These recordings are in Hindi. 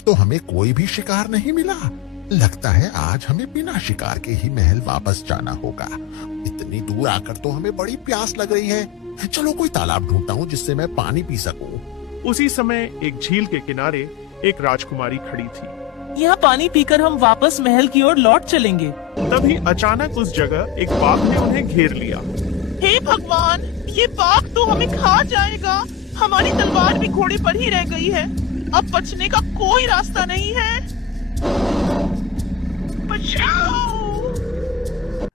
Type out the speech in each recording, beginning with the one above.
आज तो हमें कोई भी शिकार नहीं मिला। लगता है आज हमें बिना शिकार के ही महल वापस जाना होगा। इतनी दूर आकर तो हमें बड़ी प्यास लग रही है। चलो कोई तालाब ढूंढता हूँ जिससे मैं पानी पी सकूं। उसी समय एक झील के किनारे एक राजकुमारी खड़ी थी। यहाँ पानी पीकर हम वापस महल की ओर लौट चलेंगे। तभी अचानक उस जगह एक बाघ ने उन्हें घेर लिया। हे भगवान, ये बाघ तो हमें खा जाएगा। हमारी तलवार भी घोड़े पर ही रह गई है। अब बचने का कोई रास्ता नहीं है। बचाओ!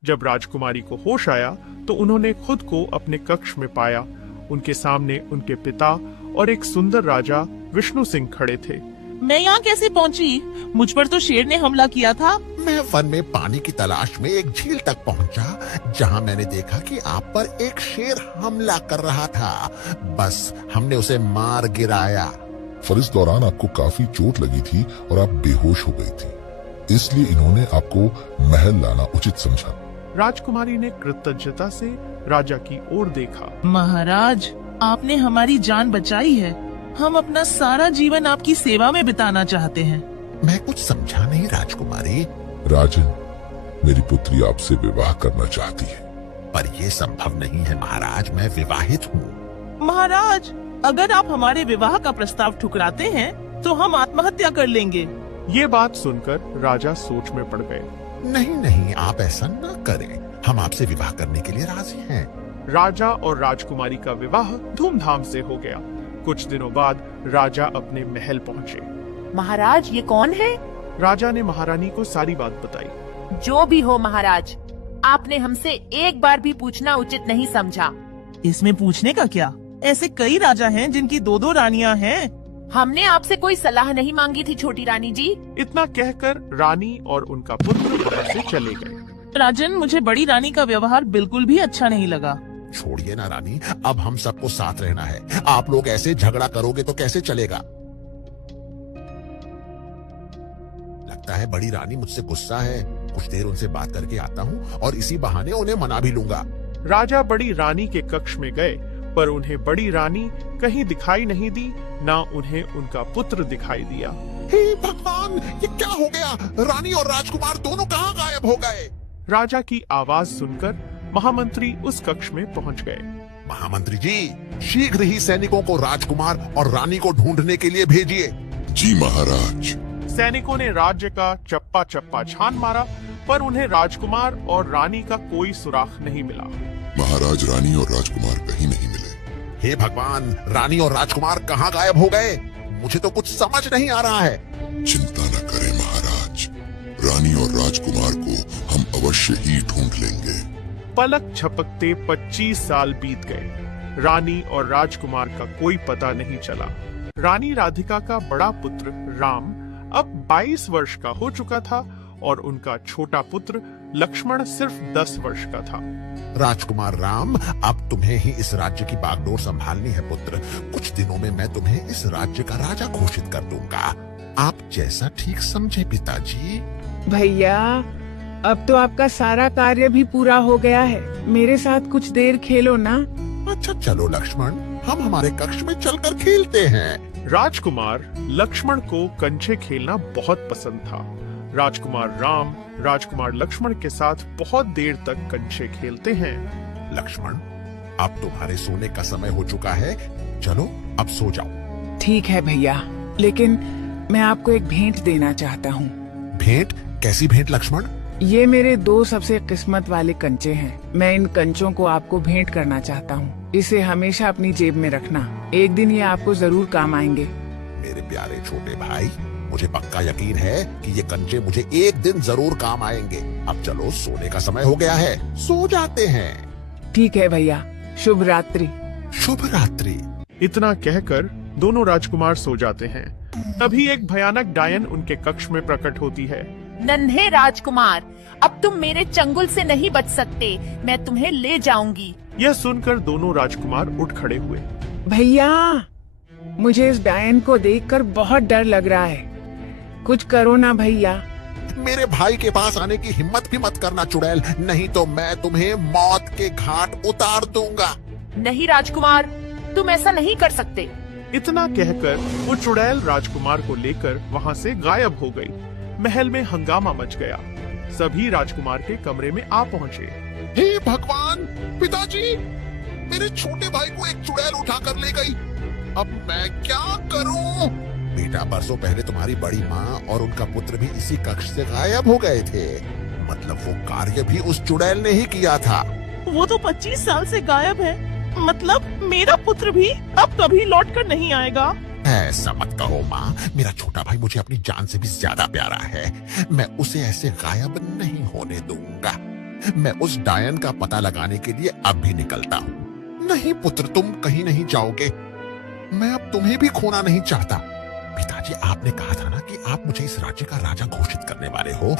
जब राजकुमारी को होश आया तो उन्होंने खुद को अपने कक्ष में पाया। उनके सामने उनके पिता और एक सुंदर राजा विष्णु सिंह खड़े थे। मैं यहाँ कैसे पहुँची? मुझ पर तो शेर ने हमला किया था। मैं वन में पानी की तलाश में एक झील तक पहुंचा, जहां मैंने देखा कि आप पर एक शेर हमला कर रहा था। बस हमने उसे मार गिराया। पर इस दौरान आपको काफी चोट लगी थी और आप बेहोश हो गई थी, इसलिए इन्होंने आपको महल लाना उचित समझा। राजकुमारी ने कृतज्ञता से राजा की ओर देखा। महाराज, आपने हमारी जान बचाई है। हम अपना सारा जीवन आपकी सेवा में बिताना चाहते हैं। मैं कुछ समझा नहीं राजकुमारी। राजन, मेरी पुत्री आपसे विवाह करना चाहती है। पर यह संभव नहीं है महाराज, मैं विवाहित हूँ। महाराज, अगर आप हमारे विवाह का प्रस्ताव ठुकराते हैं तो हम आत्महत्या कर लेंगे। ये बात सुनकर राजा सोच में पड़ गए। नहीं नहीं, आप ऐसा न करें। हम आपसे विवाह करने के लिए राजी हैं। राजा और राजकुमारी का विवाह धूमधाम से हो गया। कुछ दिनों बाद राजा अपने महल पहुँचे। महाराज, ये कौन है? राजा ने महारानी को सारी बात बताई। जो भी हो महाराज, आपने हमसे एक बार भी पूछना उचित नहीं समझा। इसमें पूछने का क्या? ऐसे कई राजा हैं जिनकी दो दो रानियां हैं। हमने आपसे कोई सलाह नहीं मांगी थी छोटी रानी जी। इतना कहकर रानी और उनका पुत्र वहाँ से चले गए। राजन, मुझे बड़ी रानी का व्यवहार बिल्कुल भी अच्छा नहीं लगा। छोड़िए ना रानी, अब हम सबको साथ रहना है। आप लोग ऐसे झगड़ा करोगे तो कैसे चलेगा? लगता है बड़ी रानी मुझसे गुस्सा है। कुछ देर उनसे बात करके आता हूँ और इसी बहाने उन्हें मना भी लूंगा। राजा बड़ी रानी के कक्ष में गए, पर उन्हें बड़ी रानी कहीं दिखाई नहीं दी, ना उन्हें उनका पुत्र दिखाई दिया। हे भगवान, ये क्या हो गया? रानी और राजकुमार दोनों कहाँ गायब हो गए? राजा की आवाज सुनकर महामंत्री उस कक्ष में पहुंच गए। महामंत्री जी, शीघ्र ही सैनिकों को राजकुमार और रानी को ढूंढने के लिए भेजिए। जी महाराज। सैनिकों ने राज्य का चप्पा चप्पा छान मारा, पर उन्हें राजकुमार और रानी का कोई सुराग नहीं मिला। महाराज, रानी और राजकुमार कहीं नहीं मिले। हे भगवान, रानी और राजकुमार कहाँ गायब हो गए? मुझे तो कुछ समझ नहीं आ रहा है। चिंता न करें महाराज, रानी और राजकुमार को हम अवश्य ही ढूंढ लेंगे। पलक झपकते 25 साल बीत गए। रानी और राजकुमार का कोई पता नहीं चला। रानी राधिका का बड़ा पुत्र राम अब 22 वर्ष का हो चुका था और उनका छोटा पुत्र लक्ष्मण सिर्फ 10 वर्ष का था। राजकुमार राम, अब तुम्हें ही इस राज्य की बागडोर संभालनी है पुत्र। कुछ दिनों में मैं तुम्हें इस राज्य का राजा घोषित कर दूंगा। आप जैसा ठीक समझे पिताजी। भैया, अब तो आपका सारा कार्य भी पूरा हो गया है। मेरे साथ कुछ देर खेलो ना। अच्छा चलो लक्ष्मण, हम हमारे कक्ष में चलकर खेलते हैं। राजकुमार लक्ष्मण को कंचे खेलना बहुत पसंद था। राजकुमार राम राजकुमार लक्ष्मण के साथ बहुत देर तक कंचे खेलते हैं। लक्ष्मण, अब तुम्हारे सोने का समय हो चुका है। चलो अब सो जाओ। ठीक है भैया, लेकिन मैं आपको एक भेंट देना चाहता हूँ। भेंट? कैसी भेंट लक्ष्मण? ये मेरे 2 सबसे किस्मत वाले कंचे हैं। मैं इन कंचों को आपको भेंट करना चाहता हूँ। इसे हमेशा अपनी जेब में रखना। एक दिन ये आपको जरूर काम आएंगे। मेरे प्यारे छोटे भाई, मुझे पक्का यकीन है कि ये कंचे मुझे एक दिन जरूर काम आएंगे। अब चलो, सोने का समय हो गया है, सो जाते हैं। ठीक है भैया, शुभ रात्रि। शुभ रात्रि। इतना कहकर दोनों राजकुमार सो जाते हैं। तभी एक भयानक डायन उनके कक्ष में प्रकट होती है। नन्हे राजकुमार, अब तुम मेरे चंगुल से नहीं बच सकते। मैं तुम्हें ले जाऊंगी। यह सुनकर दोनों राजकुमार उठ खड़े हुए। भैया, मुझे इस डायन को देखकर बहुत डर लग रहा है। कुछ करो ना भैया। मेरे भाई के पास आने की हिम्मत भी मत करना चुड़ैल, नहीं तो मैं तुम्हें मौत के घाट उतार दूंगा। नहीं राजकुमार, तुम ऐसा नहीं कर सकते। इतना कहकर वो चुड़ैल राजकुमार को लेकर वहाँ से गायब हो गई। महल में हंगामा मच गया। सभी राजकुमार के कमरे में आ पहुँचे। हे भगवान, पिताजी, मेरे छोटे भाई को एक चुड़ैल उठा कर ले गई। अब मैं क्या करूं? बेटा, परसों पहले तुम्हारी बड़ी माँ और उनका पुत्र भी इसी कक्ष से गायब हो गए थे। मतलब वो कार्य भी उस चुड़ैल ने ही किया था। वो तो 25 साल से गायब है। मतलब मेरा पुत्र भी अब कभी लौट कर नहीं आएगा। ऐसा मत कहो माँ, मेरा छोटा भाई मुझे अपनी जान से भी ज्यादा प्यारा है। मैं उसे ऐसे गायब नहीं होने दूंगा। मैं उस डायन का पता लगाने के लिए अब भी निकलता हूँ। नहीं पुत्र, तुम कहीं नहीं जाओगे। मैं अब तुम्हें भी खोना नहीं चाहता। पिताजी, आपने कहा था ना कि आप मुझे इस राज्य का राजा घोषित करने वाले हो।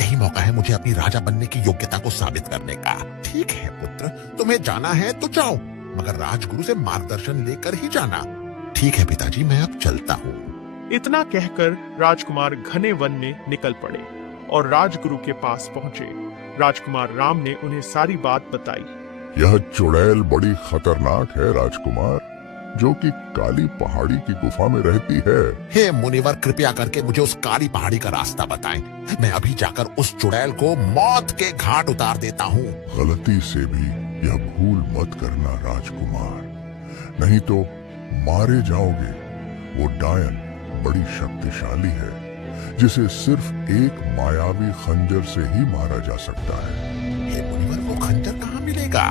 यही मौका है मुझे अपनी राजा बनने की योग्यता को साबित करने का। ठीक है पुत्र, तुम्हें जाना है तो जाओ, मगर राजगुरु से मार्गदर्शन लेकर ही जाना। ठीक है पिताजी, मैं अब चलता हूँ। इतना कहकर राजकुमार घने वन में निकल पड़े और राजगुरु के पास पहुँचे। राजकुमार राम ने उन्हें सारी बात बताई। यह चुड़ैल बड़ी खतरनाक है राजकुमार, जो कि काली पहाड़ी की गुफा में रहती है। हे मुनिवर, कृपया करके मुझे उस काली पहाड़ी का रास्ता बताएं। मैं अभी जाकर उस चुड़ैल को मौत के घाट उतार देता हूँ। गलती से भी यह भूल मत करना राजकुमार, नहीं तो मारे जाओगे। वो डायन बड़ी शक्तिशाली है, जिसे सिर्फ एक मायावी खंजर से ही मारा जा सकता है। हे मुनिवर, वो खंजर कहाँ मिलेगा?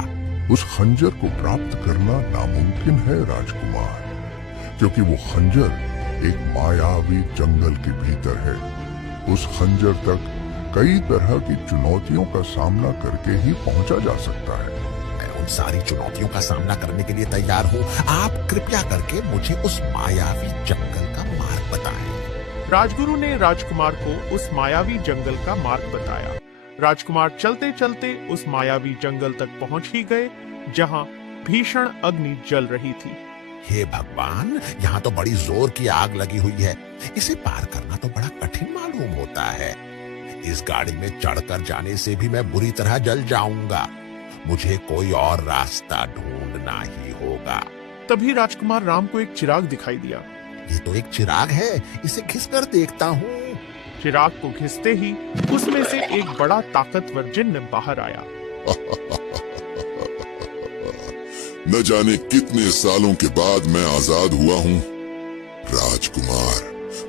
उस खंजर को प्राप्त करना नामुमकिन है राजकुमार, क्योंकि वो खंजर एक मायावी जंगल के भीतर है। उस खंजर तक कई तरह की चुनौतियों का सामना करके ही पहुंचा जा सकता है। मैं उन सारी चुनौतियों का सामना करने के लिए तैयार हूँ। आप कृपया करके मुझे उस मायावी जंगल का मार्ग बताएं। राजगुरु ने राजकुमार को उस मायावी जंगल का मार्ग बताया। राजकुमार चलते चलते उस मायावी जंगल तक पहुंच ही गए, जहां भीषण अग्नि जल रही थी। हे भगवान, यहाँ तो बड़ी जोर की आग लगी हुई है। इसे पार करना तो बड़ा कठिन मालूम होता है। इस गाड़ी में चढ़कर जाने से भी मैं बुरी तरह जल जाऊंगा। मुझे कोई और रास्ता ढूंढना ही होगा। तभी राजकुमार राम को एक चिराग दिखाई दिया। ये तो एक चिराग है, इसे घिसकर देखता हूँ। चिराग को घिसते ही उसमें से एक बड़ा ताकतवर जिन्न बाहर आया। न जाने कितने सालों के बाद मैं आजाद हुआ हूँ। राजकुमार,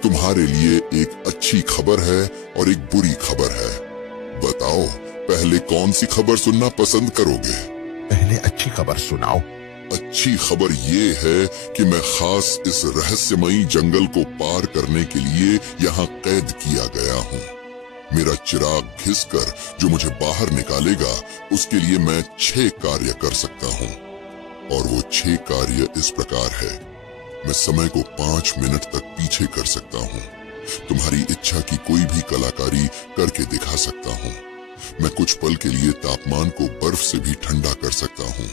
तुम्हारे लिए एक अच्छी खबर है और एक बुरी खबर है। बताओ, पहले कौन सी खबर सुनना पसंद करोगे? पहले अच्छी खबर सुनाओ। अच्छी खबर ये है कि मैं खास इस रहस्यमयी जंगल को पार करने के लिए यहाँ कैद किया गया हूँ। मेरा चिराग घिसकर जो मुझे बाहर निकालेगा, उसके लिए मैं 6 कार्य कर सकता हूँ। और वो 6 कार्य इस प्रकार है। मैं समय को 5 मिनट तक पीछे कर सकता हूँ। तुम्हारी इच्छा की कोई भी कलाकारी करके दिखा सकता हूँ। मैं कुछ पल के लिए तापमान को बर्फ से भी ठंडा कर सकता हूँ।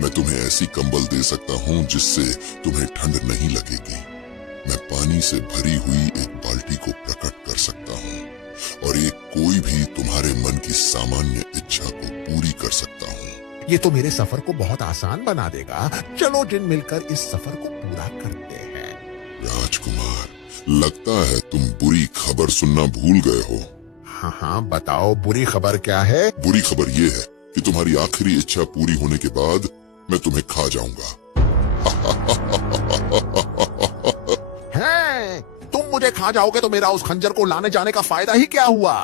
मैं तुम्हें ऐसी कंबल दे सकता हूँ जिससे तुम्हें ठंड नहीं लगेगी। मैं पानी से भरी हुई एक बाल्टी को प्रकट कर सकता हूँ और एक कोई भी तुम्हारे मन की सामान्य इच्छा को पूरी कर सकता हूँ। ये तो मेरे सफर को बहुत आसान बना देगा। चलो जिन मिलकर इस सफर को पूरा करते हैं। राजकुमार, लगता है तुम बुरी खबर सुनना भूल गए हो। हाँ, बताओ, बुरी खबर क्या है? बुरी खबर ये है कि तुम्हारी आखिरी इच्छा पूरी होने के बाद मैं तुम्हें खा जाऊंगा। हैं? तुम मुझे खा जाओगे तो मेरा उस खंजर को लाने जाने का फायदा ही क्या हुआ?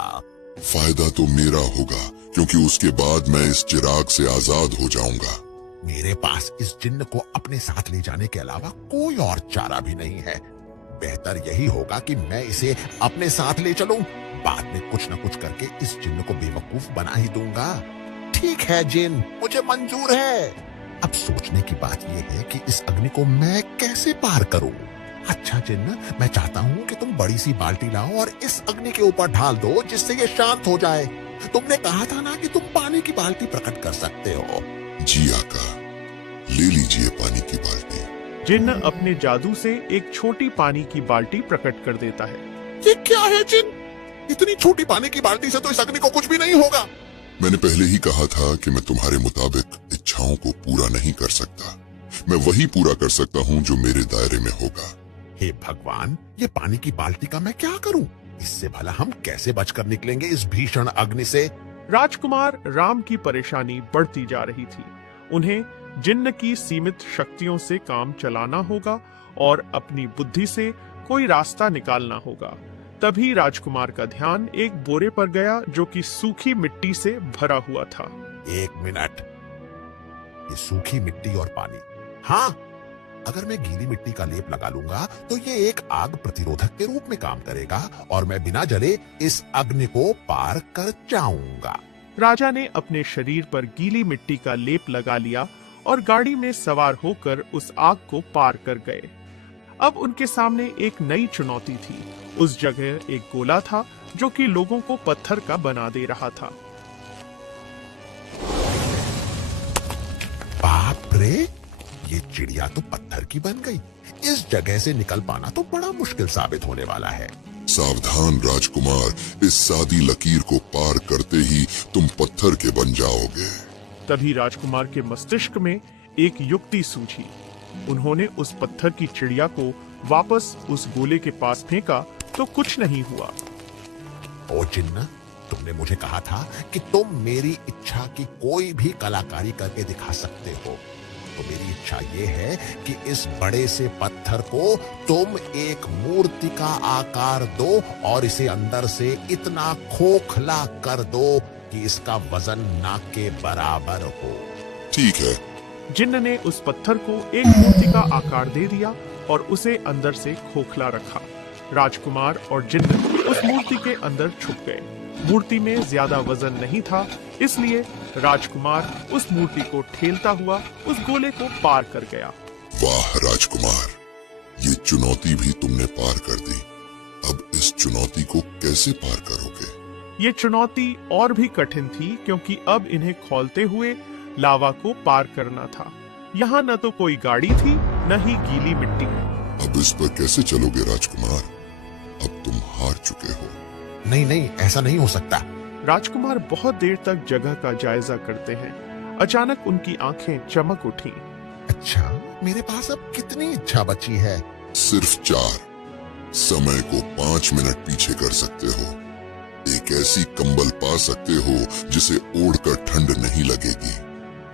फायदा तो मेरा होगा, क्योंकि उसके बाद मैं इस चिराग से आजाद हो जाऊंगा। मेरे पास इस जिन्न को अपने साथ ले जाने के अलावा कोई और चारा भी नहीं है। बेहतर यही होगा कि मैं इसे अपने साथ ले चलूं। बाद में कुछ न कुछ करके इस जिन्न को बेवकूफ बना ही दूंगा। ठीक है जिन, मुझे मंजूर है। अब सोचने की बात यह है कि इस अग्नि को मैं कैसे पार करूं। अच्छा जिन्न, मैं चाहता हूं कि तुम बड़ी सी बाल्टी लाओ और इस अग्नि के ऊपर ढाल दो, जिससे ये शांत हो जाए। तुमने कहा था ना कि तुम पानी की बाल्टी प्रकट कर सकते हो। जी आका, ले लीजिए पानी की बाल्टी। जिन्न अपने जादू से एक छोटी पानी की बाल्टी प्रकट कर देता है। ये क्या है जिन? इतनी छोटी पानी की बाल्टी से तो इस अग्नि को कुछ भी नहीं होगा। मैंने पहले ही कहा था कि मैं तुम्हारे मुताबिक इच्छाओं को पूरा नहीं कर सकता। मैं वही पूरा कर सकता हूँ जो मेरे दायरे में होगा। हे भगवान, ये पानी की बाल्टी का मैं क्या करूं? इससे भला हम कैसे बचकर निकलेंगे इस भीषण अग्नि से? राजकुमार राम की परेशानी बढ़ती जा रही थी। उन्हें जिन्न की सीमित शक्तियों से काम चलाना होगा और अपनी बुद्धि से कोई रास्ता निकालना होगा। तभी राजकुमार का ध्यान एक बोरे पर गया जो कि सूखी मिट्टी से भरा हुआ था। एक मिनट, ये सूखी मिट्टी और पानी। हाँ, अगर मैं गीली मिट्टी का लेप लगा लूंगा तो ये एक आग प्रतिरोधक के रूप में काम करेगा और मैं बिना जले इस अग्नि को पार कर जाऊंगा। राजा ने अपने शरीर पर गीली मिट्टी का लेप लगा लिया और गाड़ी में सवार होकर उस आग को पार कर गए। अब उनके सामने एक नई चुनौती थी। उस जगह एक गोला था जो कि लोगों को पत्थर का बना दे रहा था। बाप रे, ये चिड़िया तो पत्थर की बन गई। इस जगह से निकल पाना तो बड़ा मुश्किल साबित होने वाला है। सावधान राजकुमार, इस सादी लकीर को पार करते ही तुम पत्थर के बन जाओगे। तभी राजकुमार के मस्तिष्क में एक युक्ति सूझी। उन्होंने उस पत्थर की चिड़िया को वापस उस गोले के पास फेंका तो कुछ नहीं हुआ। ओ जिन्न, तुमने मुझे कहा था कि तुम मेरी इच्छा की कोई भी कलाकारी करके दिखा सकते हो। तो मेरी इच्छा ये है कि इस बड़े से पत्थर को तुम एक मूर्ति का आकार दो और इसे अंदर से इतना खोखला कर दो कि इसका वजन नाक के बराबर हो। ठीक है। जिन्न ने उस पत्थर को एक मूर्ति का आकार दे दिया और उसे अंदर से खोखला रखा। राजकुमार और जिन्न उस मूर्ति के अंदर छुप गए। मूर्ति में ज्यादा वजन नहीं था, इसलिए राजकुमार उस मूर्ति को ठेलता हुआ उस गोले को पार कर गया। वाह राजकुमार, ये चुनौती भी तुमने पार कर दी। अब इस चुनौती को कैसे पार करोगे? ये चुनौती और भी कठिन थी क्योंकि अब इन्हें खौलते हुए लावा को पार करना था। यहाँ न तो कोई गाड़ी थी न ही गीली मिट्टी। अब इस पर कैसे चलोगे राजकुमार? अब तुम हार चुके हो। नहीं नहीं, ऐसा नहीं हो सकता। राजकुमार बहुत देर तक जगह का जायजा करते हैं। अचानक उनकी आंखें चमक उठी। अच्छा, मेरे पास अब कितनी इच्छा बची है? सिर्फ 4। समय को 5 मिनट पीछे कर सकते हो। एक ऐसी कंबल पा सकते हो जिसे ओढ़कर ठंड नहीं लगेगी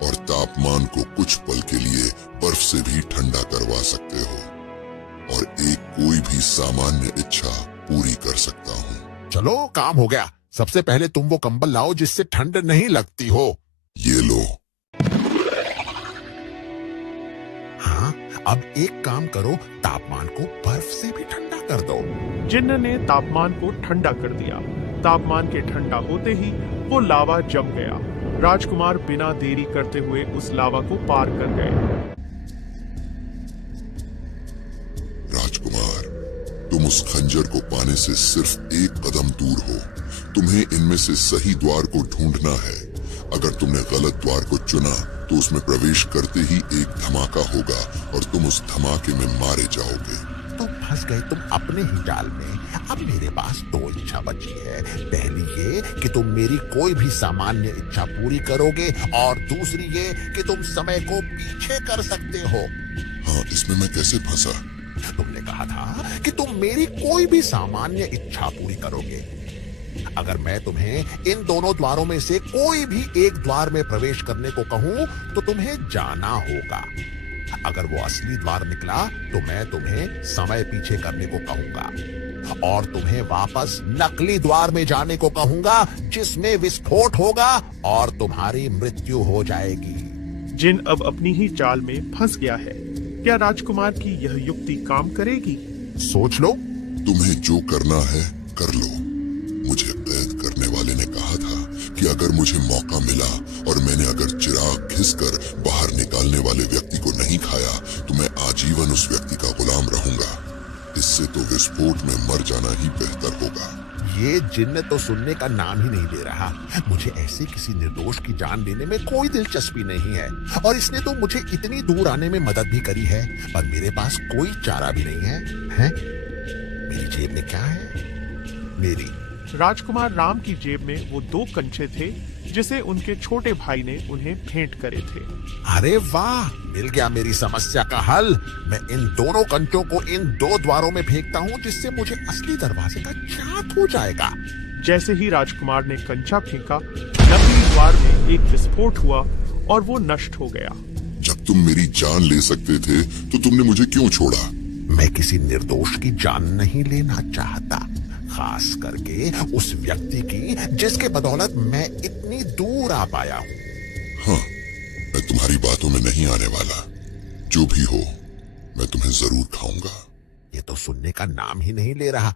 और तापमान को कुछ पल के लिए बर्फ से भी ठंडा करवा सकते हो और एक कोई भी सामान्य इच्छा पूरी कर सकता हूँ। चलो, काम हो गया। सबसे पहले तुम वो कंबल लाओ जिससे ठंड नहीं लगती हो। ये लो। हाँ, अब एक काम करो, तापमान को बर्फ से भी ठंडा कर दो। जिन्न ने तापमान को ठंडा कर दिया। तापमान के ठंडा होते ही वो लावा जम गया। राजकुमार बिना देरी करते हुए उस लावा को पार कर गए। राजकुमार, तुम उस खंजर को पाने से सिर्फ एक कदम दूर हो। तुम्हें इनमें से सही द्वार को ढूंढना है। अगर तुमने गलत द्वार को चुना तो उसमें प्रवेश करते ही एक धमाका होगा और तुम उस धमाके में मारे जाओगे। तुम फंस गए तुम अपने ही जाल में। अब मेरे पास 2 इच्छा बची है। पहली ये कि तुम मेरी कोई भी सामान्य इच्छा पूरी करोगे और दूसरी ये कि तुम समय को पीछे कर सकते हो। हाँ, इसमें मैं कैसे फंसा? तुमने कहा था कि तुम मेरी कोई भी सामान्य इच्छा पूरी करोगे। अगर मैं तुम्हें इन दोनों द्वारों में से कोई भी एक द्वार में प्रवेश करने को कहूं तो तुम्हें जाना होगा। अगर वो असली द्वार निकला तो मैं तुम्हें समय पीछे करने को कहूंगा और तुम्हें वापस नकली द्वार में जाने को कहूंगा जिसमें विस्फोट होगा और तुम्हारी मृत्यु हो जाएगी। जिन अब अपनी ही चाल में फंस गया है। क्या राजकुमार की यह युक्ति काम करेगी? सोच लो। तुम्हें जो करना है कर लो। मुझे कैद करने वाले ने कहा था कि अगर मुझे मौका मिला और मैंने अगर चिराग घिसकर बाहर निकालने वाले व्यक्ति को नहीं खाया तो मैं आजीवन उस व्यक्ति का गुलाम रहूंगा। इससे तो विस्फोट में मर जाना ही बेहतर होगा। ये जिन्न तो सुनने का नाम ही नहीं ले रहा। मुझे ऐसे किसी निर्दोष की जान लेने में कोई दिलचस्पी नहीं है और इसने तो मुझे इतनी दूर आने में मदद भी करी है, पर मेरे पास कोई चारा भी नहीं है। हैं? मेरी जेब में क्या है? मेरी राजकुमार राम की जेब में वो 2 कंचे थे जिसे उनके छोटे भाई ने उन्हें भेंट करे थे। अरे वाह, मिल गया मेरी समस्या का हल। मैं इन दोनों कंचों को इन 2 द्वारों में फेंकता हूँ, जिससे मुझे असली दरवाजे का ज्ञात हो जाएगा। जैसे ही राजकुमार ने कंचा फेंका, नकली द्वार में एक विस्फोट हुआ और वो नष्ट हो गया। जब तुम मेरी जान ले सकते थे तो तुमने मुझे क्यों छोड़ा? मैं किसी निर्दोष की जान नहीं लेना चाहता, खास करके उस व्यक्ति की जिसके बदौलत मैं इतनी दूर आ पाया हूँ। हाँ, मैं तुम्हारी बातों में नहीं आने वाला। जो भी हो, मैं तुम्हें जरूर खाऊंगा। ये तो सुनने का नाम ही नहीं ले रहा।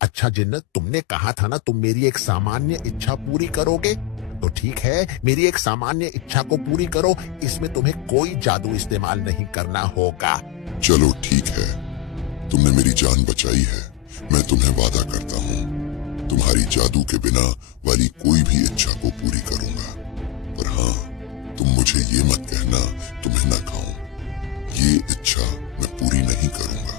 अच्छा जिन्नत, तुमने कहा था ना तुम मेरी एक सामान्य इच्छा पूरी करोगे, तो ठीक है, मेरी एक सामान्य इच्छा को पूरी करो। इसमें तुम्हें कोई जादू इस्तेमाल नहीं करना होगा। चलो ठीक है, तुमने मेरी जान बचाई है। मैं तुम्हें वादा करता हूँ, तुम्हारी जादू के बिना वाली कोई भी इच्छा को पूरी करूंगा। पर हाँ, तुम मुझे ये मत कहना तुम्हें न खाऊं। ये इच्छा मैं पूरी नहीं करूंगा।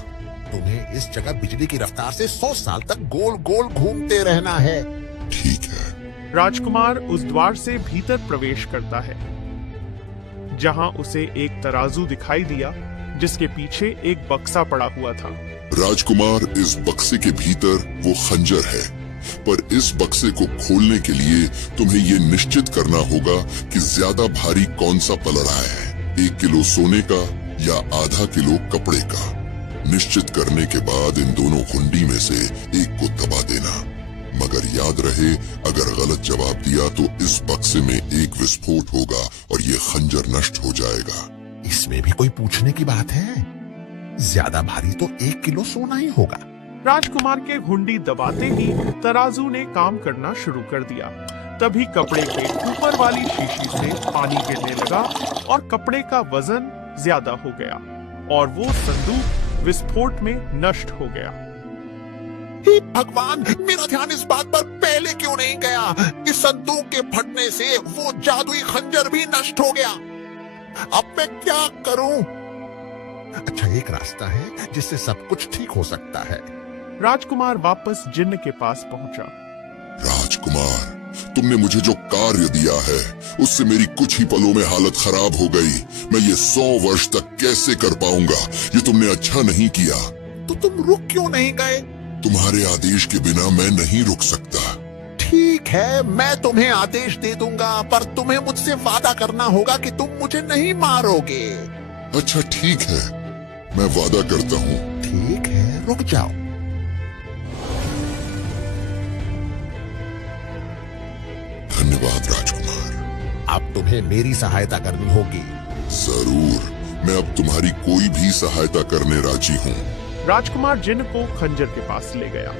तुम्हें इस जगह बिजली की रफ्तार से 100 साल तक गोल गोल घूमते रहना है। ठीक है। राजकुमार उस द्वार से भीतर प्रवेश करता है, जहां उसे एक तराजू दिखाई दिया जिसके पीछे एक बक्सा पड़ा हुआ था। राजकुमार, इस बक्से के भीतर वो खंजर है, पर इस बक्से को खोलने के लिए तुम्हें ये निश्चित करना होगा कि ज्यादा भारी कौन सा पल रहा है, 1 किलो सोने का या आधा किलो कपड़े का। निश्चित करने के बाद इन दोनों कुंडी में से एक को दबा देना, मगर याद रहे, अगर गलत जवाब दिया तो इस बक्से में एक विस्फोट होगा और ये खंजर नष्ट हो जाएगा। इसमें भी कोई पूछने की बात है? ज्यादा भारी तो 1 किलो सोना ही होगा। राजकुमार के घुंडी दबाते ही तराजू ने काम करना शुरू कर दिया। तभी कपड़े के ऊपर वाली शीशी से पानी गिरने लगा और कपड़े का वजन ज्यादा हो गया और वो संदूक विस्फोट में नष्ट हो गया। हे भगवान, मेरा ध्यान इस बात पर पहले क्यों नहीं गया? इस संदूक के फटने से वो जादुई खंजर भी नष्ट हो गया। अब मैं क्या करूं? अच्छा, एक रास्ता है जिससे सब कुछ ठीक हो सकता है। राजकुमार वापस जिन्न के पास पहुंचा। राजकुमार, तुमने मुझे जो कार्य दिया है उससे मेरी कुछ ही पलों में हालत खराब हो गई। मैं ये 100 वर्ष तक कैसे कर पाऊंगा? ये तुमने अच्छा नहीं किया। तो तुम रुक क्यों नहीं गए? तुम्हारे आदेश के बिना मैं नहीं रुक सकता। ठीक है, मैं तुम्हें आदेश दे दूंगा, पर तुम्हें मुझसे वादा करना होगा कि तुम मुझे नहीं मारोगे। अच्छा ठीक है, मैं वादा करता हूँ। ठीक है, रुक जाओ। धन्यवाद राजकुमार। अब तुम्हें मेरी सहायता करनी होगी। जरूर, मैं अब तुम्हारी कोई भी सहायता करने राजी हूँ। राजकुमार जिन्न को खंजर के पास ले गया।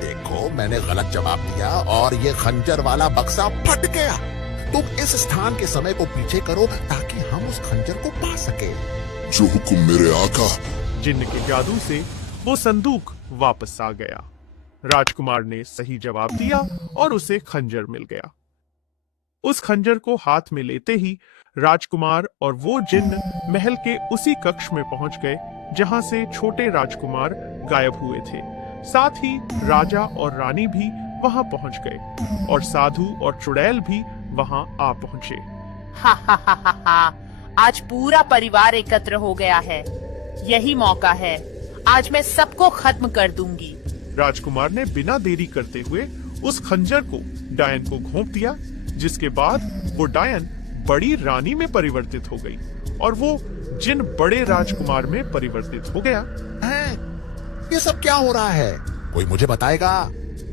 देखो, मैंने गलत जवाब दिया और ये खंजर वाला बक्सा फट गया। तुम इस स्थान के समय को पीछे करो ताकि हम उस खंजर को पा सके। जो हुक्म मेरे आका। जिन्न के जादू से वो संदूक वापस आ गया। राजकुमार ने सही जवाब दिया और उसे खंजर मिल गया। उस खंजर को हाथ में लेते ही राजकुमार और वो जिन्न महल के उसी कक्ष में पहुंच गए जहां से छोटे राजकुमार गायब हुए थे। साथ ही राजा और रानी भी वहां पहुंच गए और साधु और चुड़ैल भी वहां आ पहुंचे। हा हा हा हा हा, आज पूरा परिवार एकत्र हो गया है। यही मौका है, आज मैं सबको खत्म कर दूंगी। राजकुमार ने बिना देरी करते हुए उस खंजर को डायन को घोंप दिया, जिसके बाद वो डायन बड़ी रानी में परिवर्तित हो गई और वो जिन बड़े राजकुमार में परिवर्तित हो गया। हैं? ये सब क्या हो रहा है? कोई मुझे बताएगा?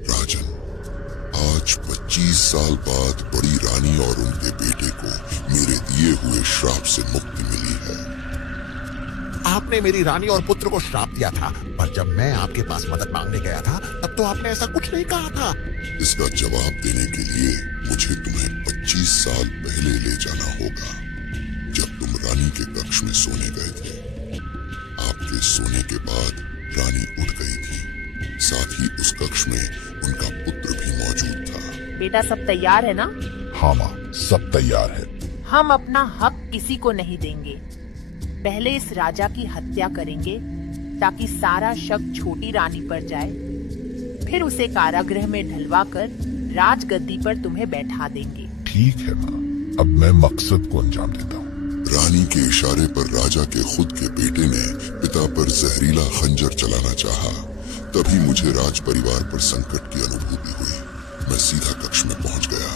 राजन, आज 25 साल बाद बड़ी रानी और उनके बेटे को मेरे दिए हुए श्राप से मुक्ति मिली है। आपने मेरी रानी और पुत्र को श्राप दिया था, पर जब मैं आपके पास मदद मांगने गया था तब तो आपने ऐसा कुछ नहीं कहा था। इसका जवाब देने के लिए मुझे तुम्हें 25 साल पहले ले जाना होगा, जब तुम रानी के कक्ष में सोने गए थे। आपके सोने के बाद रानी उठ गई थी, साथ ही उस कक्ष में उनका पुत्र भी मौजूद था। बेटा, सब तैयार है ना? हाँ माँ, सब तैयार है। हम अपना हक किसी को नहीं देंगे। पहले इस राजा की हत्या करेंगे ताकि सारा शक छोटी रानी पर जाए, फिर उसे कारागृह में ढलवा कर राजगद्दी पर तुम्हें बैठा देंगे। ठीक है माँ, अब मैं मकसद को अंजाम देता हूँ। रानी के इशारे पर राजा के खुद के बेटे ने पिता पर जहरीला खंजर चलाना चाहा। तभी मुझे राज परिवार पर संकट की अनुभूति हुई। मैं सीधा कक्ष में पहुंच गया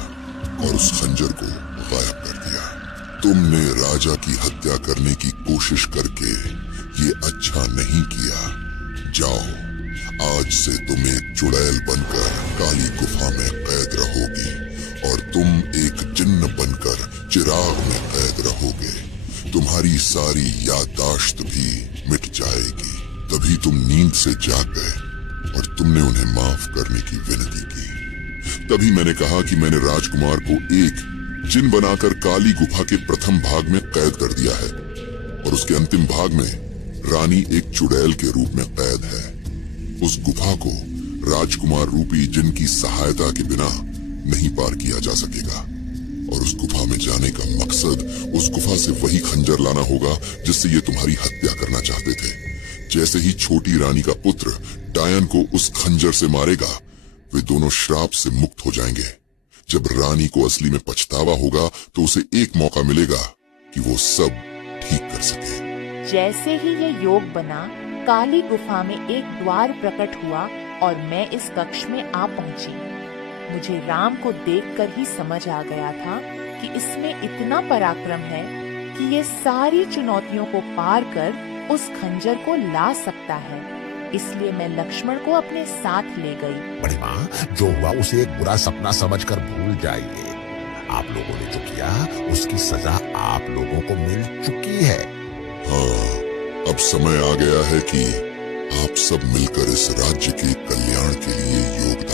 और उस खंजर को गायब कर दिया। तुमने राजा की हत्या करने की कोशिश करके ये अच्छा नहीं किया। जाओ, आज से तुम एक चुड़ैल बनकर काली गुफा में कैद रहोगी और तुम एक जिन्न बनकर चिराग में कैद रहोगे। तुम्हारी सारी याददाश्त भी मिट जाएगी। तभी तुम नींद से जाग गए और तुमने उन्हें माफ करने की विनती की। तभी मैंने कहा कि मैंने राजकुमार को एक जिन बनाकर काली गुफा के प्रथम भाग में कैद कर दिया है और उसके अंतिम भाग में रानी एक चुड़ैल के रूप में कैद है। उस गुफा को राजकुमार रूपी जिन की सहायता के बिना नहीं पार किया जा सकेगा और उस गुफा में जाने का मकसद उस गुफा से वही खंजर लाना होगा जिससे ये तुम्हारी हत्या करना चाहते थे। जैसे ही छोटी रानी का पुत्र डायन को उस खंजर से मारेगा, वे दोनों श्राप से मुक्त हो जाएंगे। जब रानी को असली में पछतावा होगा तो उसे एक मौका मिलेगा कि वो सब ठीक कर सके। जैसे ही ये योग बना, काली गुफा में एक द्वार प्रकट हुआ और मैं इस कक्ष में आ पहुंची। मुझे राम को देखकर ही समझ आ गया था कि इसमें इतना पराक्रम है कि ये सारी चुनौतियों को पार कर उस खंजर को ला सकता है। इसलिए मैं लक्ष्मण को अपने साथ ले गई। बड़ी माँ, जो हुआ उसे एक बुरा सपना समझकर भूल जाइए। आप लोगों ने जो किया उसकी सजा आप लोगों को मिल चुकी है। हाँ, अब समय आ गया है कि आप सब मिलकर इस राज्य के कल्याण के लिए योगदान